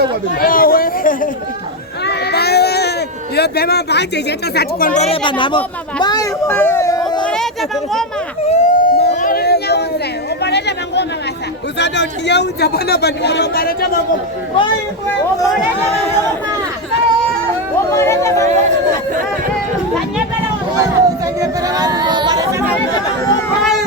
Sio kwa bibi. Yo pema baje jeto sat kondore banamo. Mai. Oboleta bangoma. Oboleta bangoma masa. Usada utia utabana bandiro oboleta bangoma. Mai. Oboleta bangoma. Oboleta bangoma. Kanyepela bangoma. Kanyepela bangoma. Mai.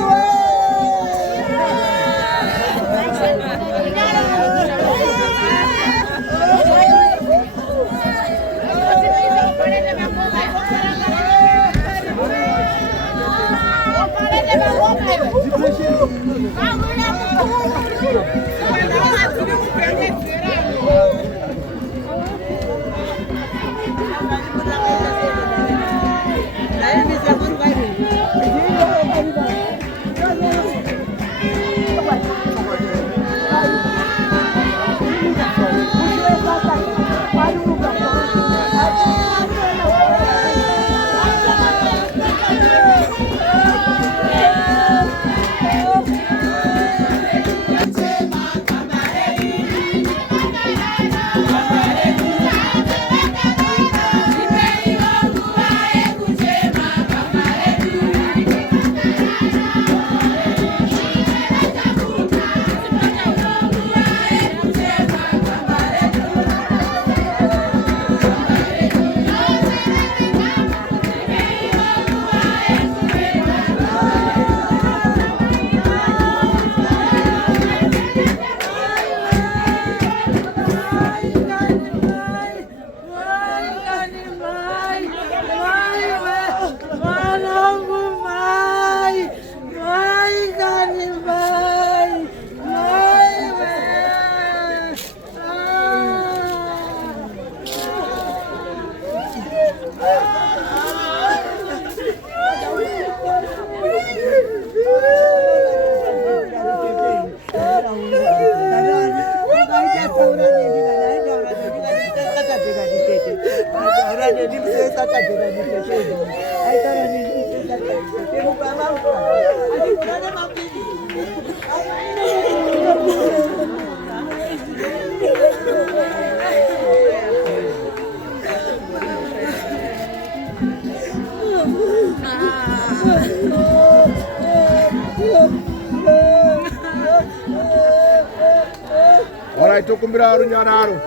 Alright, tukumbira Nyararo.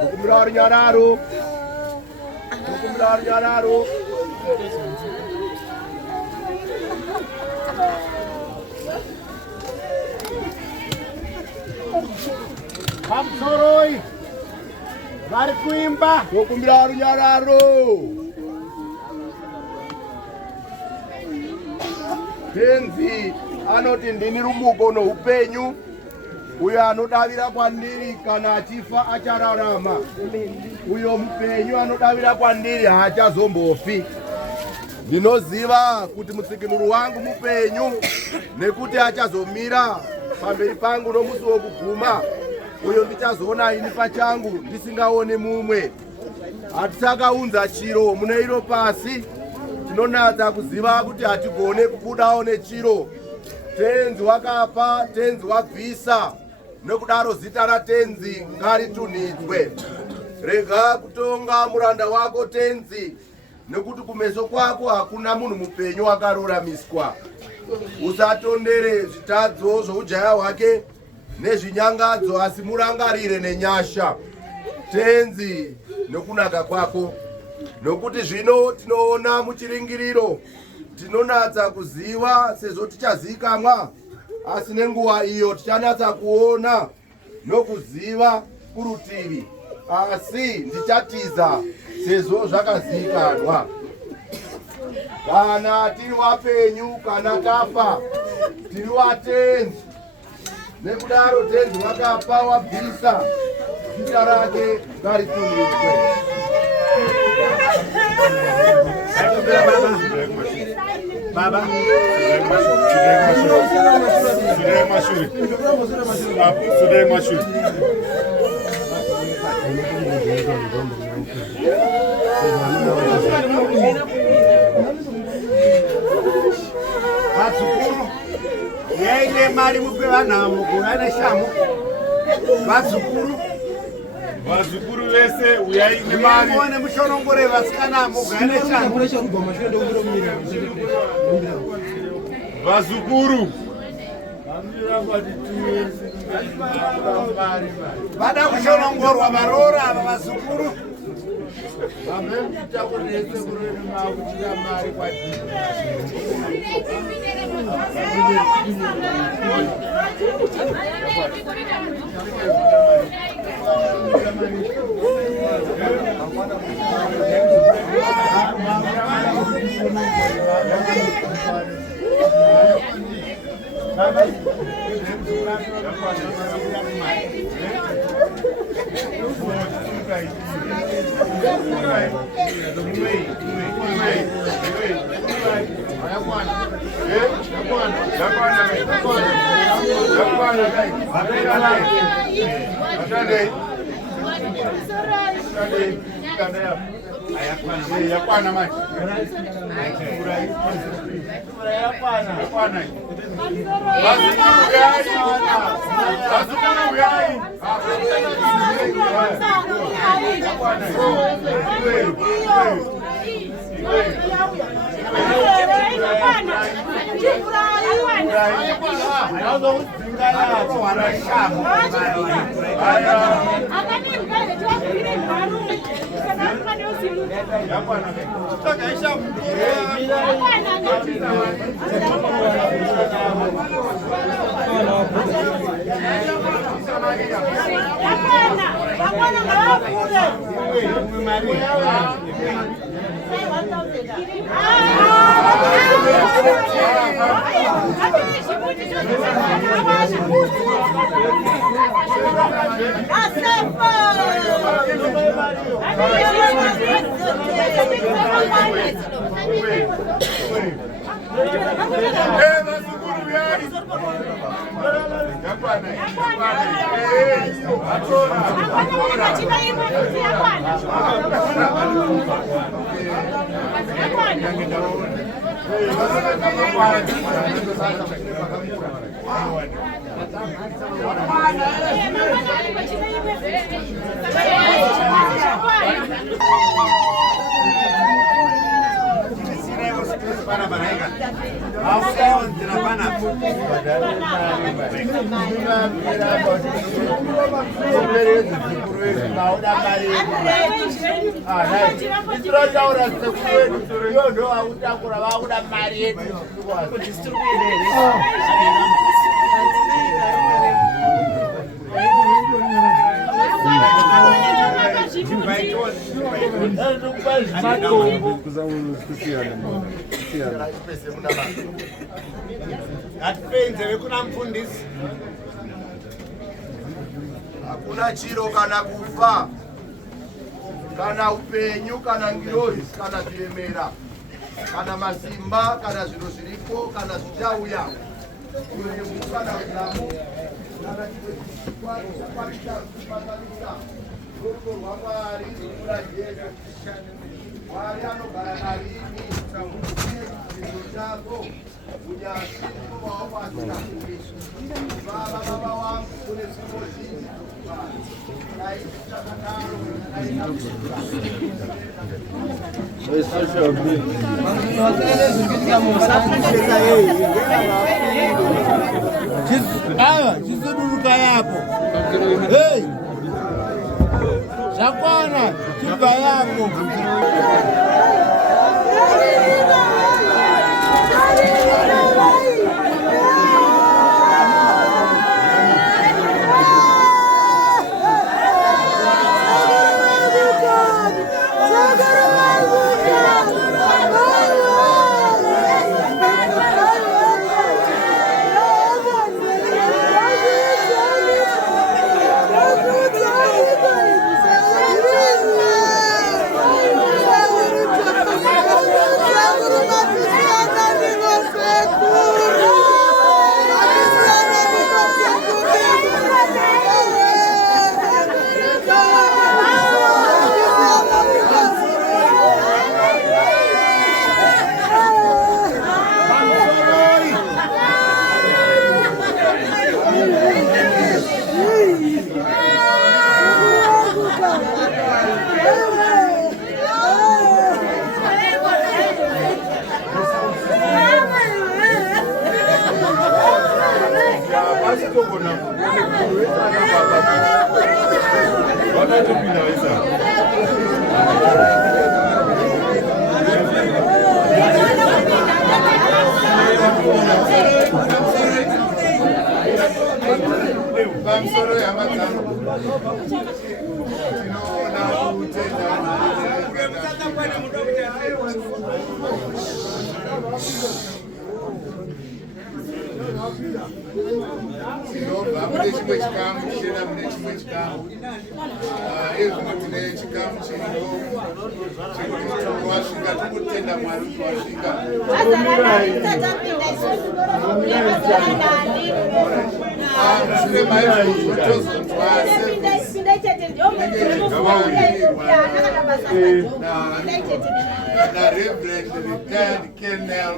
Tukumbira Nyararo. Tukumbira Nyararo. Kamsoroi. Vari kuimba. Tukumbira Nyararo. Tenzi anoti ndini rubuko no upenyu. Uyo anodavira kwandiri kana achifa achararama. Uyo mupenyu anodavira kwandiri haachazombofi. Ndinoziva kuti mutsikinuru wangu mupenyu nekuti achazomira pamberi pangu nomusi wokuguma. Uyo ndichazoona ini pachangu ndisingaone mumwe. Hatisakaunza chiro muneiro pasi. Tinonatsa kuziva kuti hatigone kubudawo nechiro. Tenzi wakapa, tenzi wabvisa. Nokudaro zita raTenzi ngaritunhidzwe. Rega kutonga muranda wako Tenzi, nekuti kumeso kwako hakuna munhu mupenyu wakaruramiswa. Usatondere zvitadzo zvoujaya hwake nezvinyangadzo, asi murangarire nenyasha Tenzi nokunaka kwako. Nokuti zvino tinoona muchiringiriro, tinonatsa kuziva sezvo tichazikamwa, asi nenguva iyo tichanatsa kuona nokuziva kurutivi, asi ndichatiza sezvo zvakazikanwa. Kana tiri wapenyu kana tafa, tiri waTenzi. Nekudaro Tenzi wakapa wabvisa, zita rake ngaritunhidzwe. Baba, Vatsukuru, yaine mari mupe vanhu mugura neshamu. Vatsukuru, vazukuru vese uyai nemari muone mushonongore vasikana mugane changu vazukuru vada kushonongorwa varora ava vazukuru yakwana manje ngatipenze vekuna mufundisi hakuna chiro kana kufa kana upenyu kana ngirozi kana zviremera kana masimba kana zviro zviripo kana zvichauya uye munhu kana kulamu kana chikwanisa kupatanisa rudo rwaMwari rwura Jesu Mwari anogara narini zvinhu chako unyasi kuvawo pasina kuisu baba wangu kune zvinhu zhinji chisuduruka yapo zvakwana chibva yapo tinoona kutenda tinobva mune chimwe chikamu tichienda mune chimwe chikamu ezvino tine chikamu chiripo chekuti wasvika tomutenda Mwari kuti wasvika mushure maizvozvo tozonzwa naReverend Retired Colonel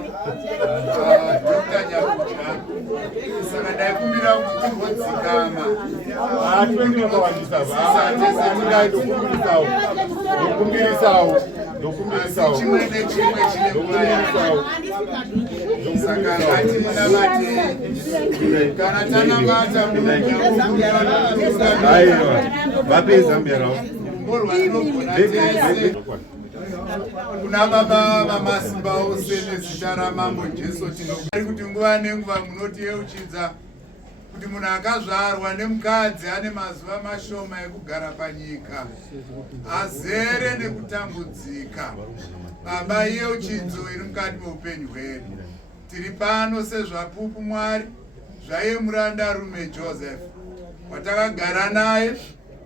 Dr. Nyakucha. Saka ndaikumbira kuti timbodzikama asi chimwe nechimwe chine nguva yacho. Saka ngatimunamate kana tanamata munogona tese kuna baba vamasimba ose nezita ramambo Jesu tinogari kuti nguva nenguva munotiyeuchidza kuti munhu akazvarwa nemukadzi ane mazuva mashoma ekugara panyika azere nekutambudzika. Baba, yeuchidzo iri mukati meupenyu hwedu, tiri pano sezvapupu Mwari zvaiye muranda rume Joseph watakagara naye,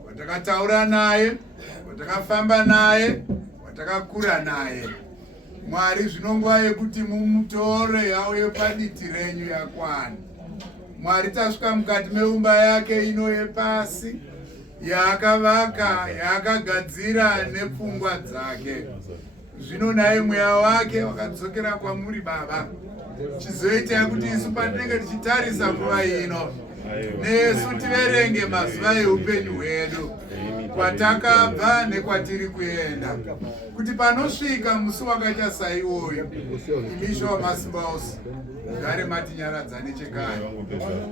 watakataura naye, watakafamba naye, watakakura naye. Mwari, zvino nguva yekuti mumutore auye paditi renyu yakwana. Mwari, tasvika mukati meumba yake ino yepasi yaakavaka, yaakagadzira nepfungwa dzake. Zvino naye mweya wake wakadzokera kwamuri Baba, chizoita kuti isu patinenge tichitarisa nguva ino nesu tiverenge mazuva eupenyu hwedu kwatakabva nekwatiri kuenda, kuti panosvika musi wakaita saiwoyo imisho wamasimba ose gare matinyaradza nechekare.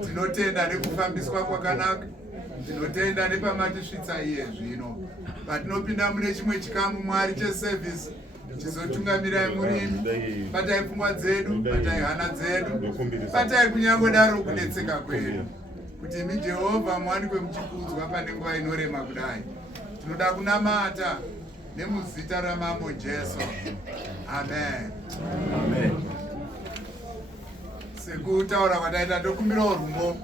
Tinotenda nekufambiswa kwakanaka, tinotenda nepamatisvitsa iye zvino patinopinda mune chimwe chikamu Mwari chesevhisi chizotungamirai murimi. Batai pfungwa dzedu, batai hana dzedu, batai kunyange daro kunetseka kwedu, kuti imi Jehovha muwanikwe muchikudzwa pane nguva inorema kudai. Tinoda kunamata nemuzita ramambo Jesu. Amen. Amen. Sekutaura kwadaita ndokumbirawo rumbo.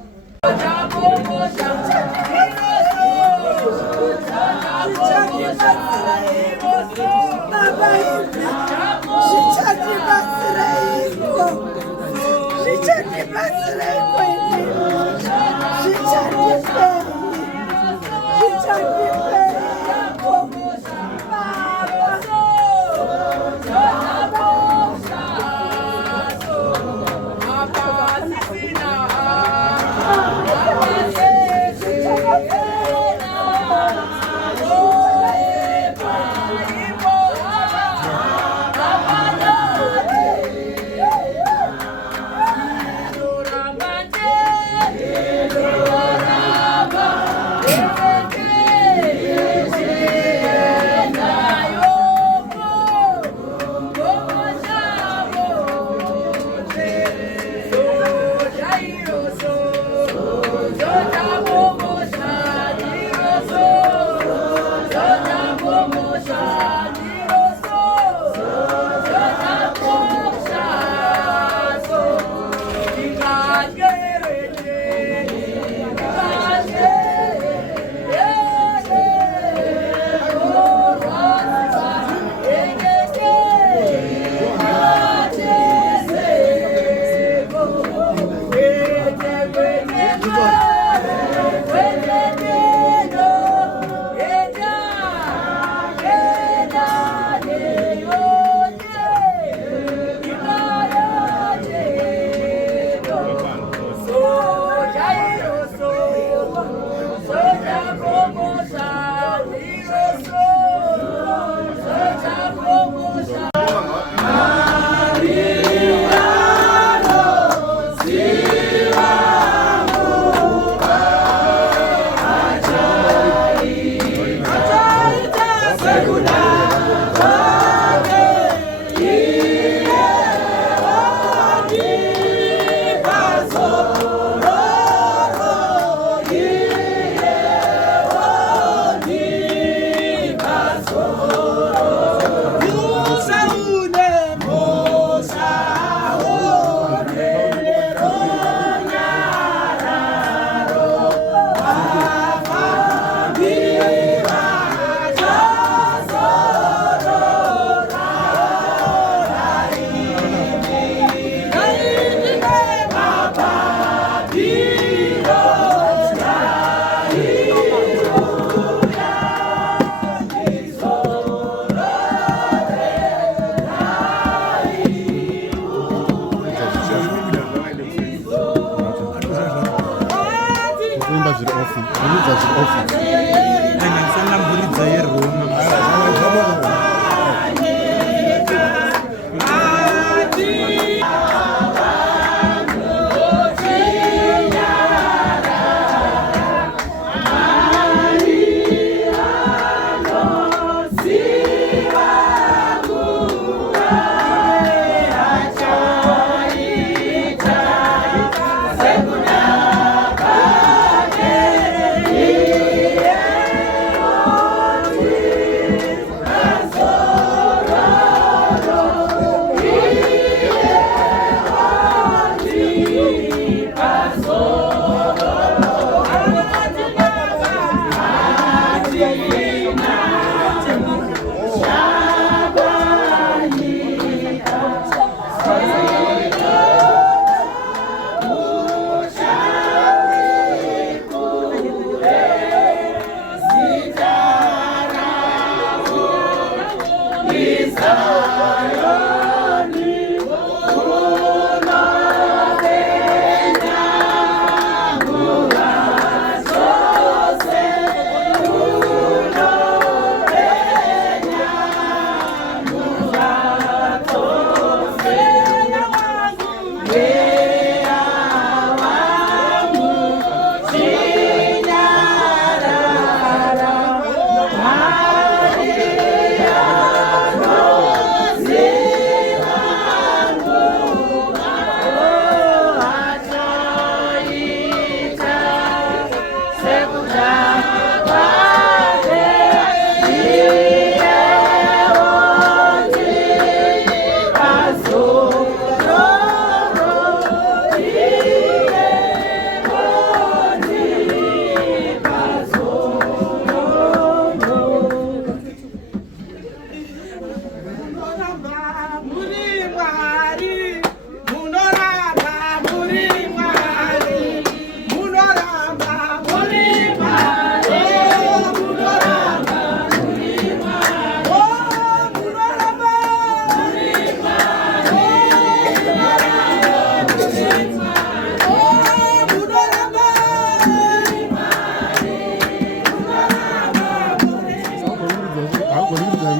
Aku boleh juga